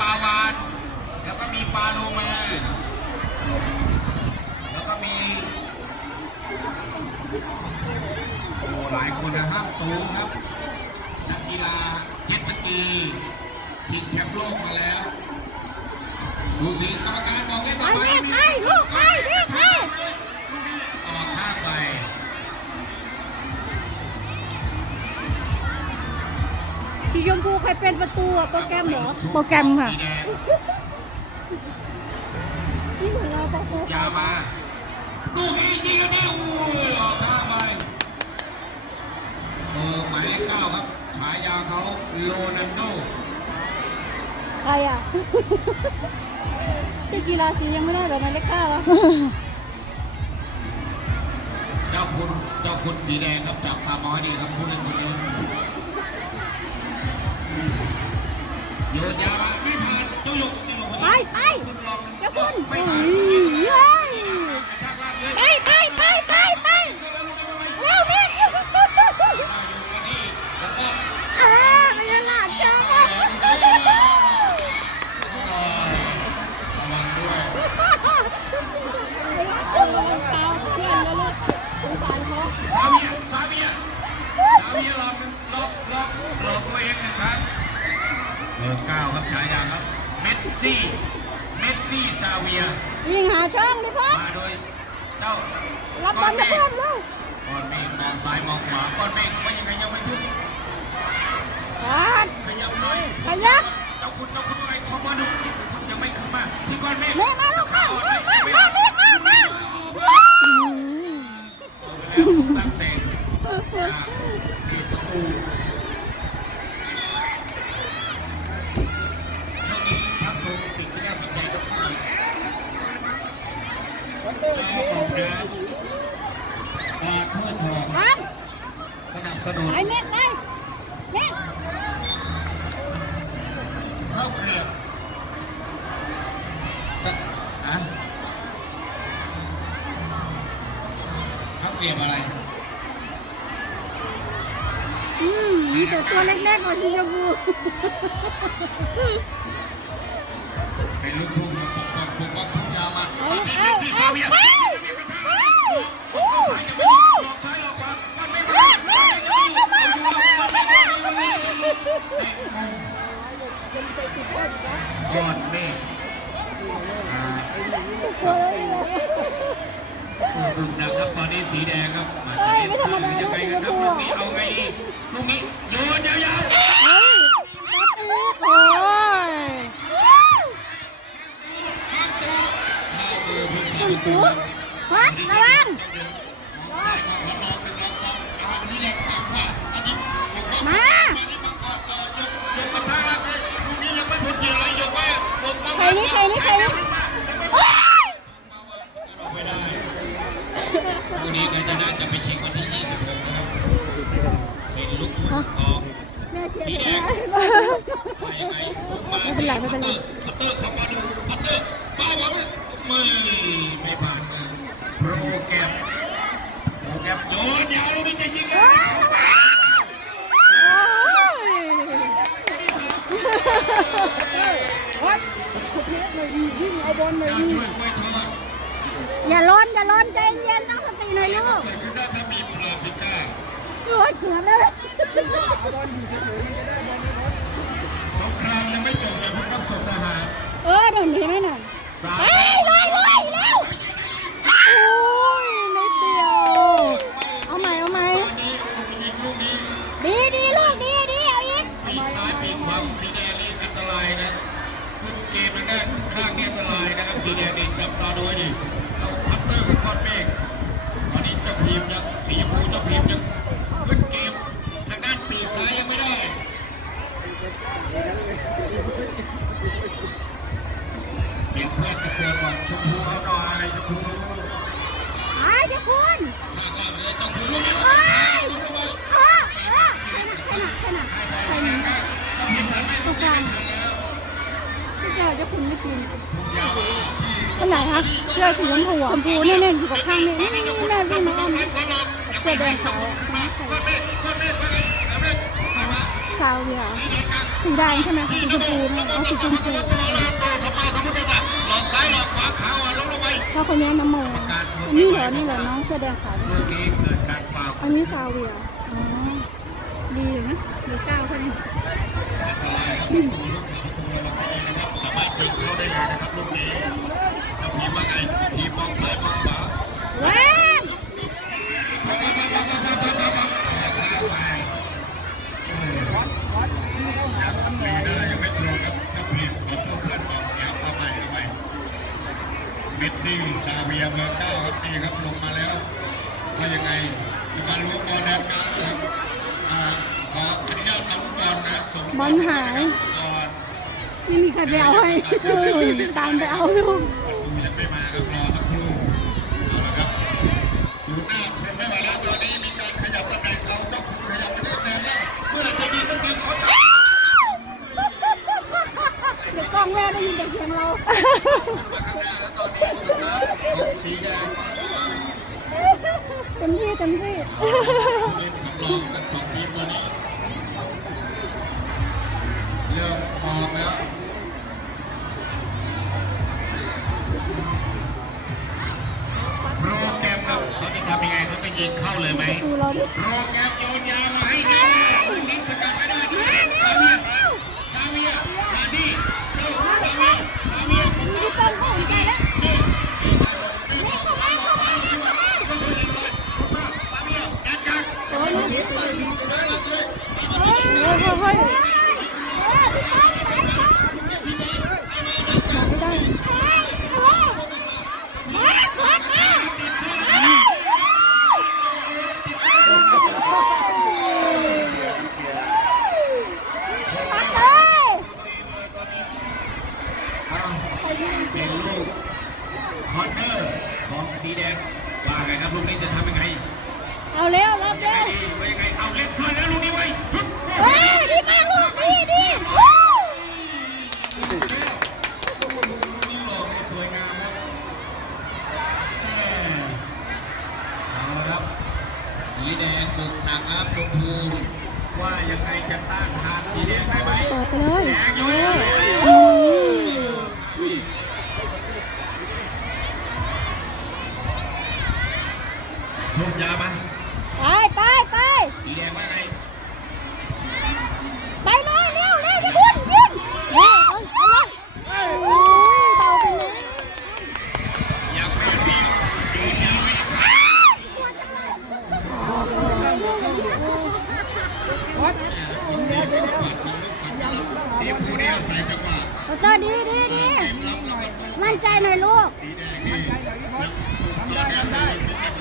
ปลาวานแล้วก็มีปลาโลมาแล้วก็มีโอ้หลายคนนะครับตูครับนักกีฬาเจ็ตสกีชิงแชมป์โลกมาแล้วดูสิกรรมการบอกเล่นต่อไปไปไป ชมพูใครเป็นประตูอะโปรแกรมเหรอโปรแกรมค่ะสีแดงนี่เหมือนเราโปรแกรมยาวมาลูกนี้ยิงกันได้อู้ยออกข้างไปเออหมายเลขเก้าครับฉายาเขาโรนันโดใครอะชื่อกีฬาสียังไม่ได้เหรอหมายเลขเก้าอะเจ้าคุณเจ้าคุณสีแดงครับจับตามองให้ดีครับผู้เล่นคนนี้ ไม่ผ่านเจ้าหยกเจ้าหยกไปไปเจ้าคุณ เบอร์เก้าครับฉายาครับ เมสซี่ เมสซี่ซาเวีย วิ่งหาช่องดิพ่อมาโดยเจ้ารับบอลนะเพื่อนเร็วก้อนเมฆมองซ้ายมองขวาก้อนเมฆไม่ยังไงยังไม่ถึงขาดขยับหน่อยขยับเจ้าคุณเจ้าคุณอะไรขอมาดูคุณยังไม่ขึ้นมาที่ก้อนเมฆเมฆมาลูกเข้ามามามาเมฆมามาแล้วตั้งแต่จากที่ประตูช่วงนี้พักชมสิ่งที่น่าสนใจกับผู้หญิง แล้วออกนะปาทั่วทองสนับสนุนไปเมฆไปเมฆเข้าเกลียบอะเข้าเกลียบอะไร อืมมีแต่ตัวเล็กๆกว่าสีชมพู ดุนนะครับตอนนี้สีแดงครับมาจะเล่นซ้ายยังไงกันครับลูกนี้เอาไงดีลูกนี้โยนยาวๆ เฮ้ยโอ้ยตัววัดระวังมา ใครนี่ใครนี่ใครนี่โอ๊ย คู่นี้ก็จะน่าจะไปชิงวันที่ 26 นะครับ เป็นลูกทุ่งของ แม่เชียร์ สีแด เธ ง อ ไปไปมา ไม่เป็นไรไม่เป็นไรพัตเตอร์เข้ามาดูพัตเตอร์ป้าหวังไม่ไม่ผ่านมาโปรแกรมโปรแกรมโยนยาวลูกนี้จะยิงนะเจ้าช่วยช่วยเธออย่าล้นอย่าล้นใจเย็นตั้งสติหน่อยลูกเกิดขึ้นได้ถ้ามีปลาพิก้าโอ้ยเกือบแล้วสงครามยังไม่จบเลย เออหนุนเห็นไหมหน่อยสามเฮ้ยเลยเลยเร็วโอ้ยนิดเดียว เอาใหม่เอาใหม่ตอนนี้โอ้ยิงลูกนี้ดีดีลูกดีดีเอาอีกปีกซ้ายปีกขวาสีแดงนี่อันตรายนะขึ้นเกมมันได้ข้างนี่อันตรายนะครับสีแดงนี่จับตาดูให้ดีเราพัตเตอร์กับก้อนเมฆตอนนี้เจ้าพีมยังสีชมพูเจ้าพีมยัง เสื้จ้าคุณชาติเลชมพูนะเฮ้ยเออเออใครน่ะใครน่ะใครน่ะใครน่ะตรงกลางเจ้าเจ้าคุณไม่กินคนไหนฮะเสื้อสีชมพูชมพูนี่นี่อยู่กับข้างนี่นี่นี่แม่พี่น้องอ้อมเสื้อแดงเขาสาวเหรอสีแดงใช่ไหมสีชมพูนะเอาสีชมพู ถ้าคนนี้น้ำโมนนี้เหรอ นี่เหรอน้องเสื้อแดงขาวอันนี้ซาเวียอ๋อ ดีอยู่นะดีเช้าค่นี้สามารถเปิดเข้าได้เลยนะครับลูกนี้ทีมว่าไงทีมมองซ้ายมองขวา บอลหาย ไม่มีใครไปเอาให้ตามไปเอาลูก นออกจากโยนยามาให้ดิ้นดิ้นสกัดไม่ได้ดิ้นซาเวียซาเวียมาดีเจ้าซาเวียซาเวียผมต้องการผมใจแล้วเฮ้ย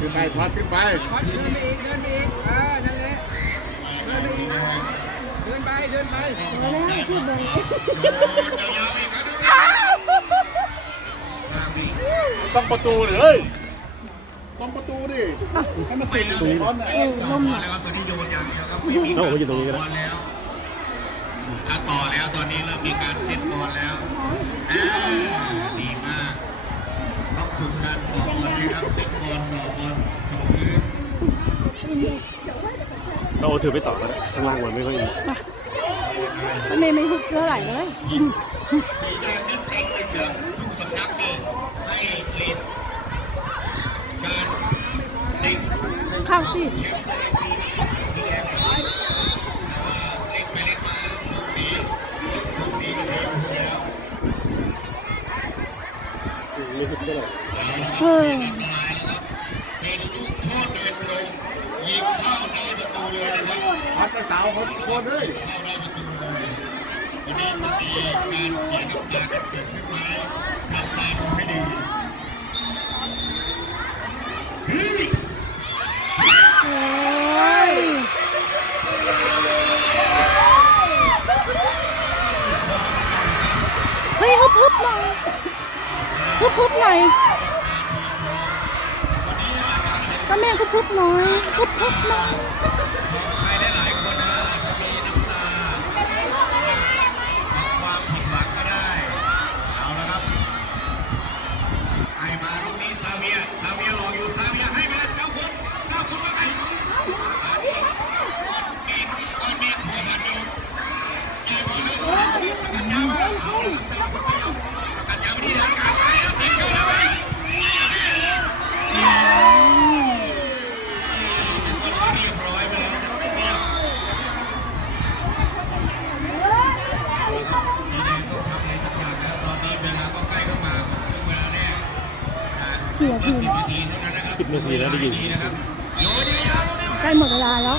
ขึ้นไปพัดขึ้นไปพัดเดินไปอีกเดินไปอีกเออนั่นแหละเดินไปอีกเดินไปเดินไปต้องประตูเลยต้องประตูดิให้มันติดตรงร้อนนะล่วตอนนี้โยนยางครับโอ้ยอยู่ตรงนี้ก็ได้ต่อแล้วตอนนี้เรามมีการ เราถือไปต่อก็ได้ข้างล่างมันไม่ค่อยมีไม่ไม่เท่าไหร่เลยสีแดงนั่องเป็นเดือดทุกสำนักนี่ให้ลิดการติดข้าวสิ พัดกระสาวเขาโคตรเลยเฮ้ยฮึบฮึบหน่อยฮุบฮึบหน่ยแม่ฮึบฮึบหน่อยฮึบฮึบหน่อย มีหลออยู่ทามีให้ นาทีสิบนาทีแล้วได้ยินใกล้หมดเวลาแล้ว